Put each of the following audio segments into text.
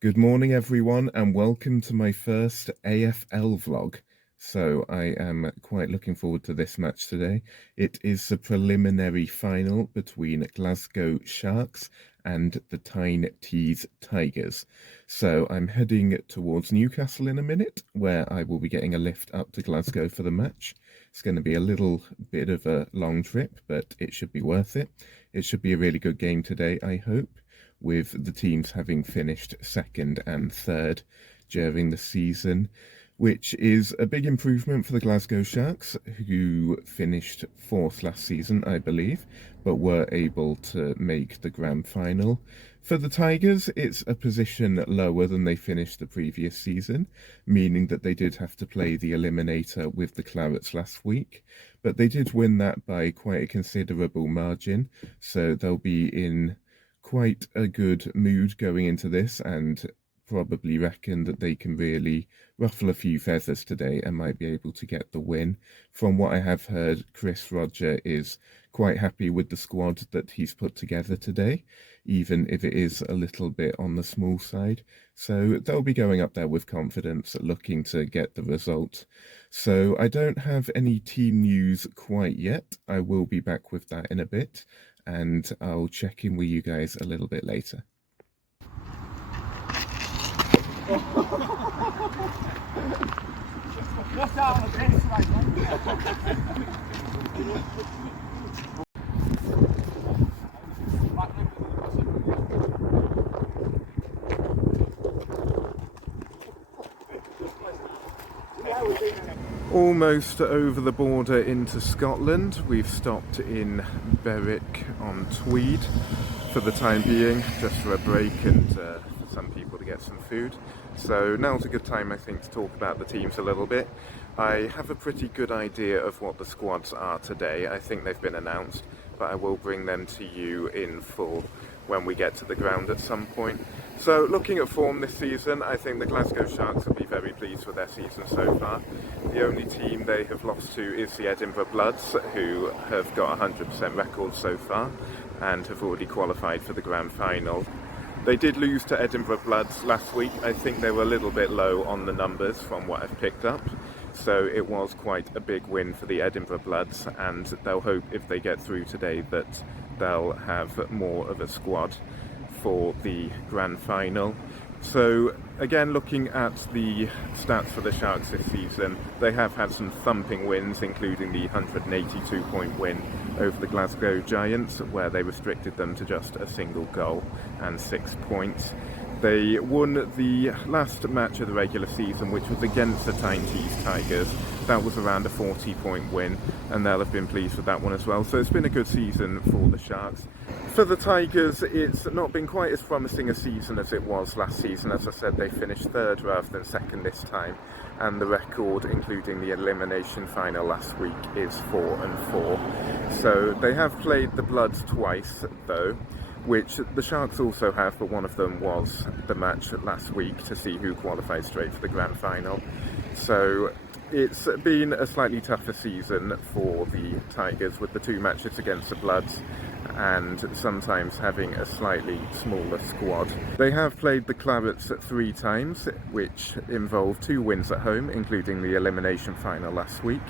Good morning, everyone, and welcome to my first AFL vlog. So I am quite looking forward to this match today. It is the preliminary final between Glasgow Sharks and the Tyne-Tees Tigers. So I'm heading towards Newcastle in a minute, where I will be getting a lift up to Glasgow for the match. It's going to be a little bit of a long trip, but it should be worth it. It should be a really good game today, I hope, with the teams having finished second and third during the season, which is a big improvement for the Glasgow Sharks, who finished fourth last season, I believe, but were able to make the grand final. For the Tigers, it's a position lower than they finished the previous season, meaning that they did have to play the eliminator with the Clarets last week, but they did win that by quite a considerable margin, so they'll be in quite a good mood going into this and probably reckon that they can really ruffle a few feathers today and might be able to get the win. From what I have heard, Chris Roger is quite happy with the squad that he's put together today, even if it is a little bit on the small side. So they'll be going up there with confidence, looking to get the result. So I don't have any team news quite yet. I will be back with that in a bit, and I'll check in with you guys a little bit later. Almost over the border into Scotland. We've stopped in Berwick on Tweed for the time being, just for a break and for some people to get some food. So now's a good time, I think, to talk about the teams a little bit. I have a pretty good idea of what the squads are today. I think they've been announced, but I will bring them to you in full when we get to the ground at some point. So looking at form this season, I think the Glasgow Sharks will be very pleased with their season so far. The only team they have lost to is the Edinburgh Bloods, who have got a 100% record so far and have already qualified for the grand final. They did lose to Edinburgh Bloods last week. I think they were a little bit low on the numbers from what I've picked up. So it was quite a big win for the Edinburgh Bloods, and they'll hope if they get through today that they'll have more of a squad for the grand final. So again, looking at the stats for the Sharks this season, they have had some thumping wins, including the 182-point win over the Glasgow Giants, where they restricted them to just a single goal and 6 points. They won the last match of the regular season, which was against the Tyne-Tees Tigers. That was around a 40-point win, and they'll have been pleased with that one as well. So it's been a good season for the Sharks. For the Tigers, it's not been quite as promising a season as it was last season. As I said, they finished third rather than second this time, and the record, including the elimination final last week, is 4-4. So they have played the Bloods twice, though, which the Sharks also have, but one of them was the match last week to see who qualified straight for the grand final. So it's been a slightly tougher season for the Tigers, with the two matches against the Bloods and sometimes having a slightly smaller squad. They have played the Clarets 3 times, which involved 2 wins at home, including the elimination final last week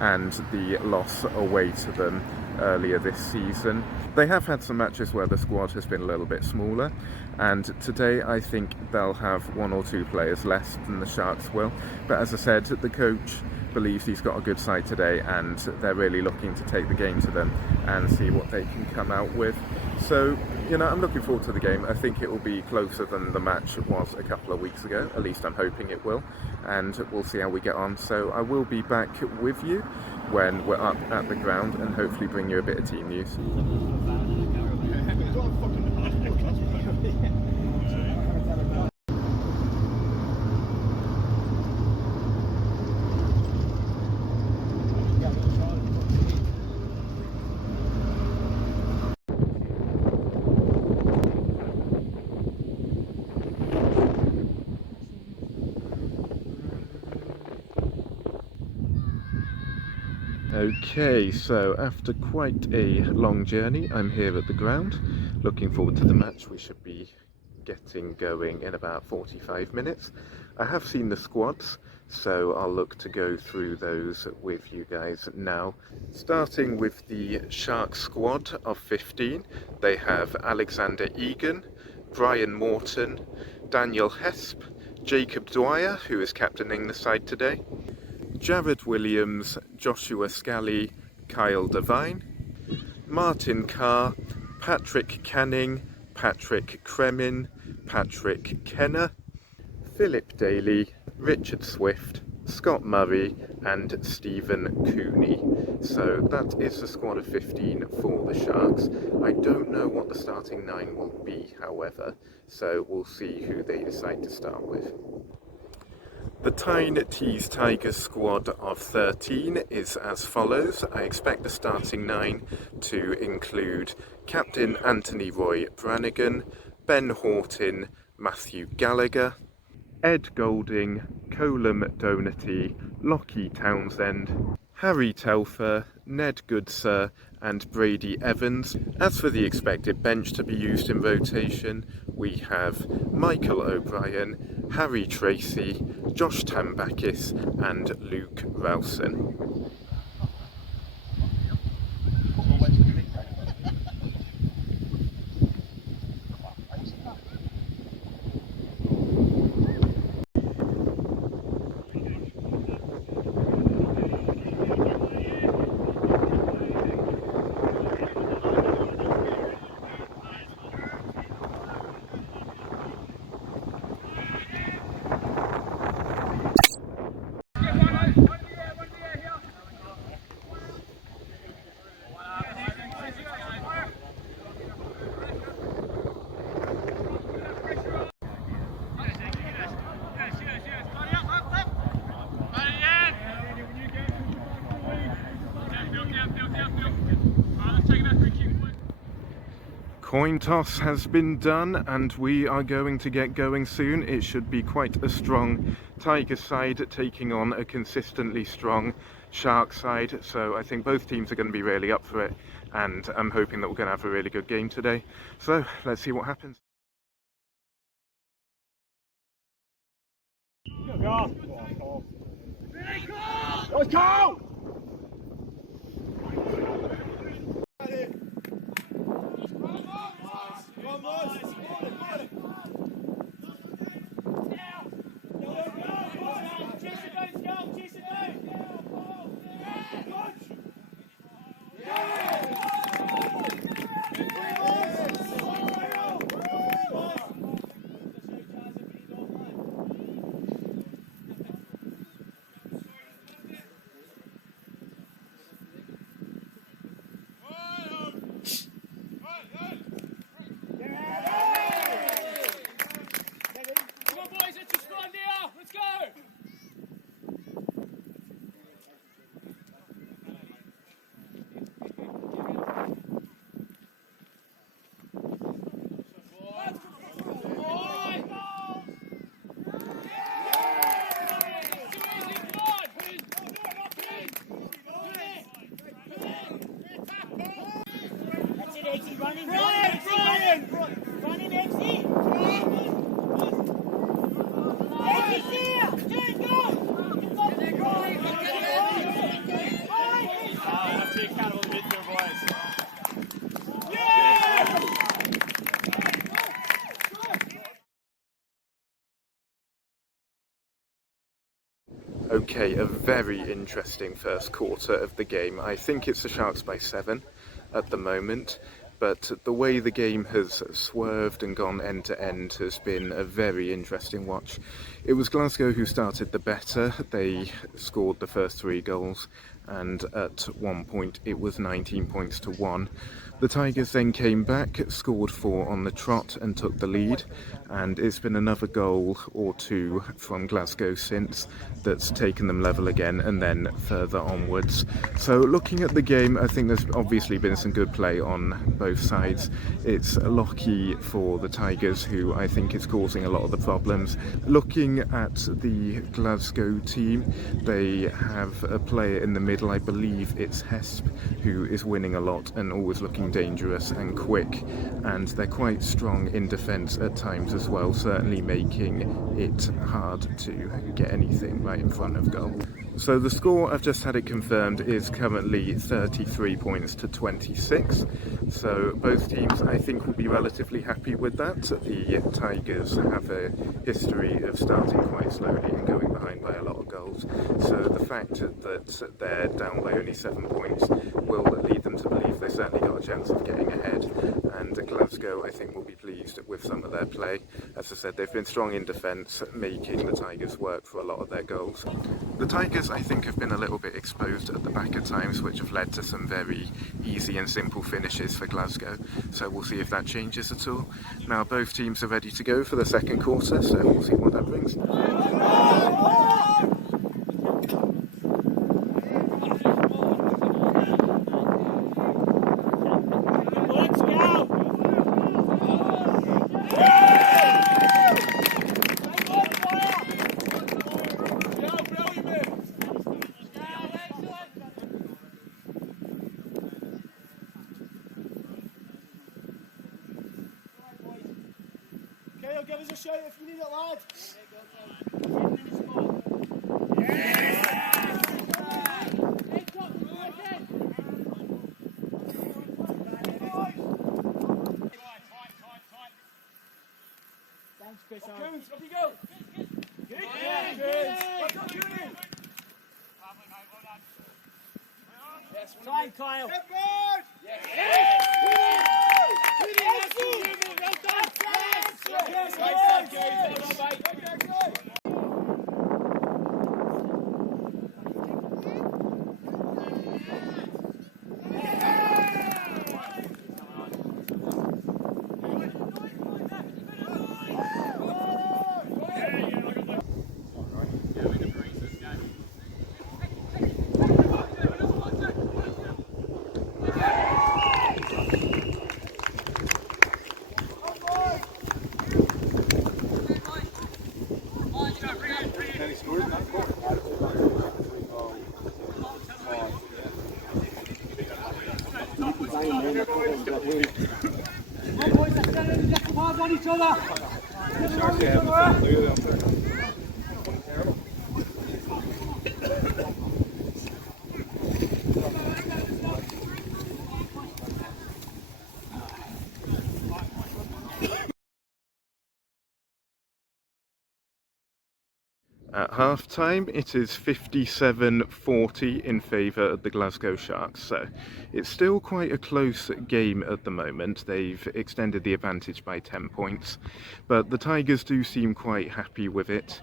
and the loss away to them earlier this season. They have had some matches where the squad has been a little bit smaller, and today I think they'll have 1 or 2 players less than the Sharks will. But as I said, the coach believes he's got a good side today, and they're really looking to take the game to them and see what they can come out with. So, I'm looking forward to the game. I think it will be closer than the match was a couple of weeks ago. At least I'm hoping it will, and we'll see how we get on. So I will be back with you when we're up at the ground and hopefully bring you a bit of team news. Okay, so after quite a long journey, I'm here at the ground, looking forward to the match. We should be getting going in about 45 minutes. I have seen the squads, so I'll look to go through those with you guys now. Starting with the Sharks squad of 15, they have Alexander Egan, Brian Morton, Daniel Hesp, Jacob Dwyer, who is captaining the side today, Jared Williams, Joshua Scally, Kyle Devine, Martin Carr, Patrick Canning, Patrick Kremin, Patrick Kenner, Philip Daly, Richard Swift, Scott Murray and Stephen Cooney. So that is the squad of 15 for the Sharks. I don't know what the starting 9 will be, however, so we'll see who they decide to start with. The Tyne-Tees Tigers squad of 13 is as follows. I expect the starting 9 to include Captain Anthony Roy Brannigan, Ben Horton, Matthew Gallagher, Ed Golding, Colum Doherty, Lockie Townsend, Harry Telfer, Ned Goodser and Brady Evans. As for the expected bench to be used in rotation, we have Michael O'Brien, Harry Tracy, Josh Tambakis and Luke Rowson. Coin toss has been done and we are going to get going soon. It should be quite a strong Tigers side taking on a consistently strong Sharks side, so I think both teams are going to be really up for it and I'm hoping that we're going to have a really good game today. So let's see what happens. Go! Let's go! Okay, a very interesting first quarter of the game. I think it's the Sharks by 7 at the moment, but the way the game has swerved and gone end to end has been a very interesting watch. It was Glasgow who started the better. They scored the first 3 goals and at one point it was 19 points to 1. The Tigers then came back, scored 4 on the trot and took the lead, and it's been another goal or 2 from Glasgow since that's taken them level again and then further onwards. So looking at the game, I think there's obviously been some good play on both sides. It's Lockie for the Tigers who I think is causing a lot of the problems. Looking at the Glasgow team, they have a player in the middle, I believe it's Hesp, who is winning a lot and always looking strong, dangerous and quick, and they're quite strong in defence at times as well, certainly making it hard to get anything right in front of goal. So the score, I've just had it confirmed, is currently 33 points to 26. So both teams, I think, will be relatively happy with that. The Tigers have a history of starting quite slowly and going behind by a lot of goals. So the fact that they're down by only 7 points will lead them to believe they've certainly got a chance of getting ahead. And Glasgow, I think, will be pleased with some of their play. As I said, they've been strong in defence, making the Tigers work for a lot of their goals. The Tigers, I think, have been a little bit exposed at the back at times, which have led to some very easy and simple finishes for Glasgow. So we'll see if that changes at all. Now both teams are ready to go for the second quarter, so we'll see what that brings. Give us a shout if you need it, lad. Thanks, Chris. Up you go. Time, Kyle. At half-time, it is 57-40 in favour of the Glasgow Sharks, so it's still quite a close game at the moment. They've extended the advantage by 10 points, but the Tigers do seem quite happy with it.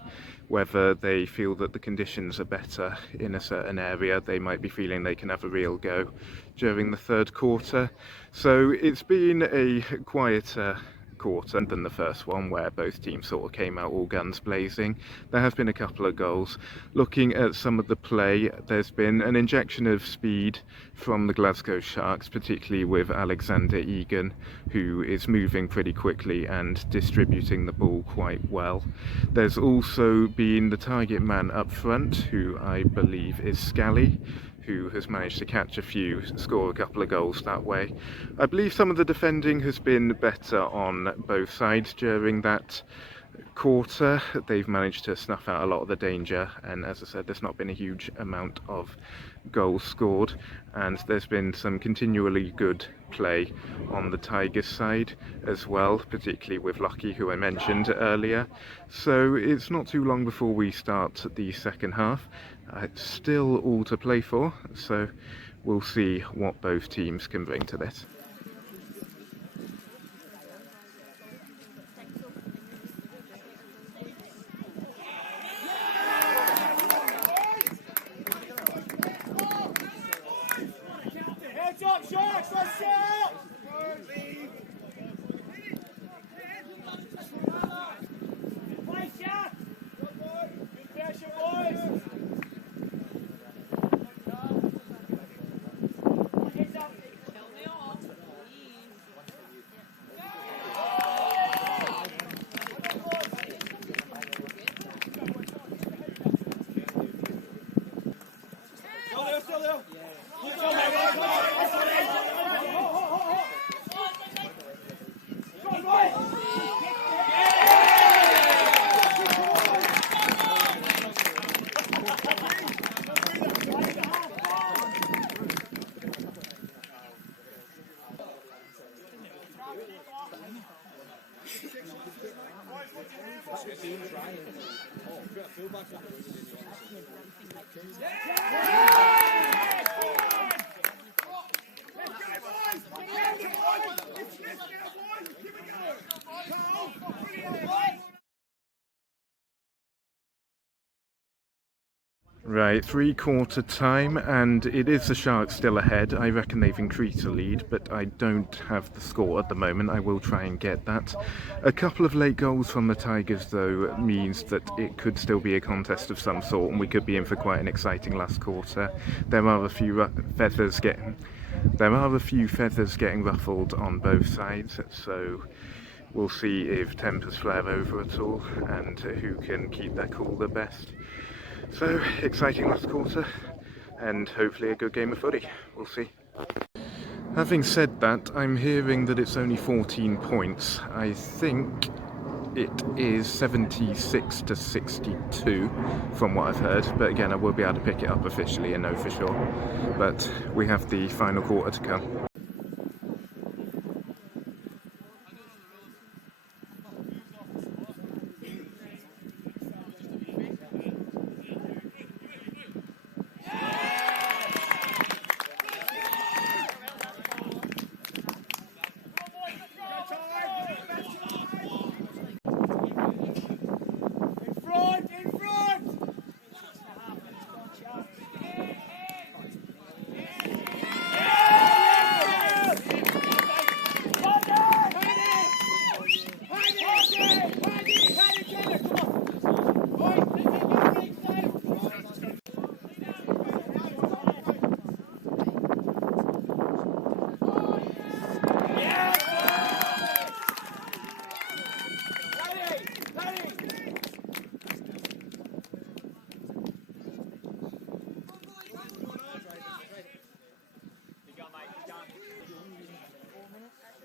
Whether they feel that the conditions are better in a certain area, they might be feeling they can have a real go during the third quarter. So it's been a quieter quarter than the first one, where both teams sort of came out all guns blazing. There have been a couple of goals. Looking at some of the play, there's been an injection of speed from the Glasgow Sharks, particularly with Alexander Egan, who is moving pretty quickly and distributing the ball quite well. There's also been the target man up front, who I believe is Scally, who has managed to catch a few, score a couple of goals that way. I believe some of the defending has been better on both sides during that quarter. They've managed to snuff out a lot of the danger, and as I said, there's not been a huge amount of goals scored, and there's been some continually good play on the Tigers side as well, particularly with Lockie, who I mentioned earlier. So it's not too long before we start the second half. It's still all to play for, so we'll see what both teams can bring to this. Heads up, Sharks, let's go! Play, Shark! Good pressure, boys! Heads up! Right, 3/4 time, and it is the Sharks still ahead. I reckon they've increased the lead, but I don't have the score at the moment. I will try and get that. A couple of late goals from the Tigers, though, means that it could still be a contest of some sort, and we could be in for quite an exciting last quarter. There are a few feathers getting ruffled on both sides, so we'll see if tempers flare over at all and who can keep their cool the best. So, exciting last quarter, and hopefully a good game of footy. We'll see. Having said that, I'm hearing that it's only 14 points. I think it is 76 to 62 from what I've heard, but again, I will be able to pick it up officially and know for sure. But we have the final quarter to come.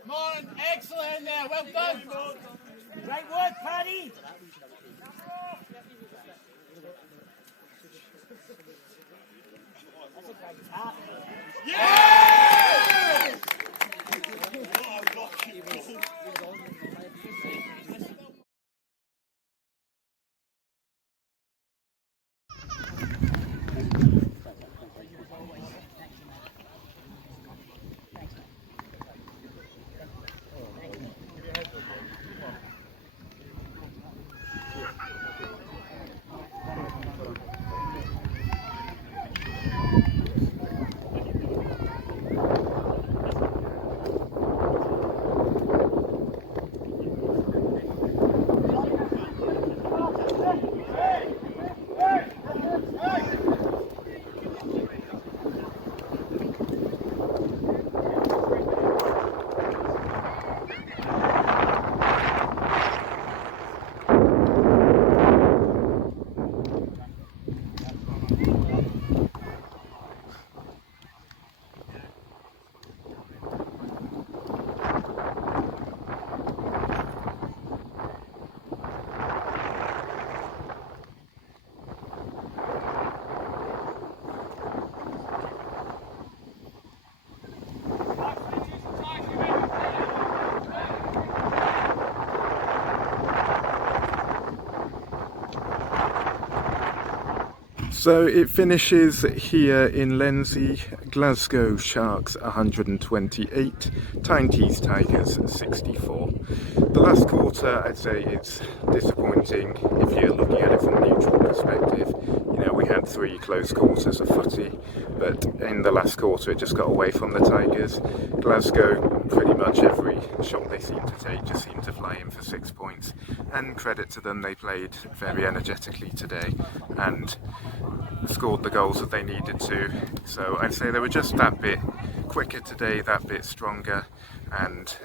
Come on, excellent there, well done. Great work, Paddy. That's a great tap. Yes! So it finishes here in Lenzie, Glasgow Sharks 128, Tyne-Tees Tigers 64. The last quarter, I'd say it's disappointing if you're looking at it from a neutral perspective. You know, we had 3 close quarters of footy, but in the last quarter it just got away from the Tigers. Glasgow, pretty much every shot they seemed to take just seemed to fly in for 6 points, and credit to them, they played very energetically today and scored the goals that they needed to. So I'd say they were just that bit quicker today, that bit stronger, and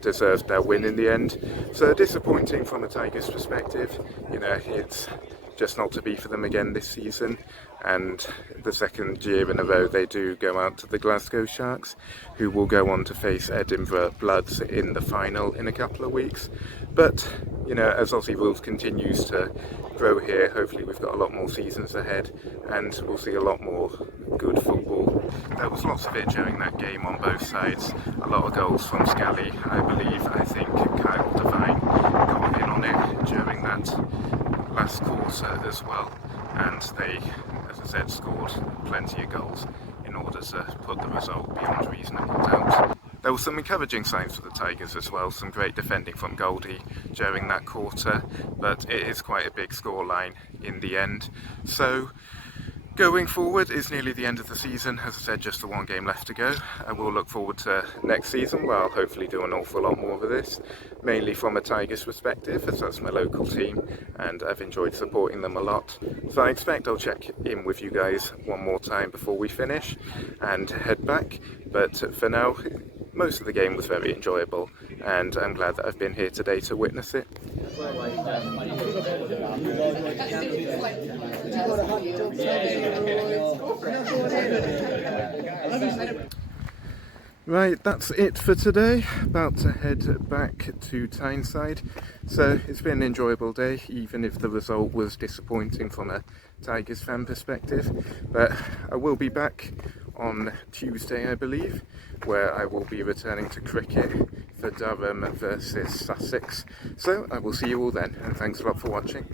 deserved their win in the end. So disappointing from the Tigers' perspective. You know, it's just not to be for them again this season, and the second year in a row they do go out to the Glasgow Sharks, who will go on to face Edinburgh Bloods in the final in a couple of weeks. But you know, as Aussie Rules continues to grow here, hopefully we've got a lot more seasons ahead and we'll see a lot more good football. There was lots of it during that game on both sides. A lot of goals from Scally, I believe. I think Kyle Devine got in on it during that last quarter as well. And they, as I said, scored plenty of goals in order to put the result beyond reasonable doubt. There were some encouraging signs for the Tigers as well, some great defending from Goldie during that quarter, but it is quite a big scoreline in the end. So going forward, it's nearly the end of the season. As I said, just the one game left to go. I will look forward to next season where I'll hopefully do an awful lot more of this, mainly from a Tigers perspective, as that's my local team and I've enjoyed supporting them a lot. So I expect I'll check in with you guys one more time before we finish and head back. But for now, most of the game was very enjoyable and I'm glad that I've been here today to witness it. Right, that's it for today. About to head back to Tyneside. So it's been an enjoyable day, even if the result was disappointing from a Tigers fan perspective. But I will be back on Tuesday, I believe, where I will be returning to cricket for Durham versus Sussex. So I will see you all then, and thanks a lot for watching.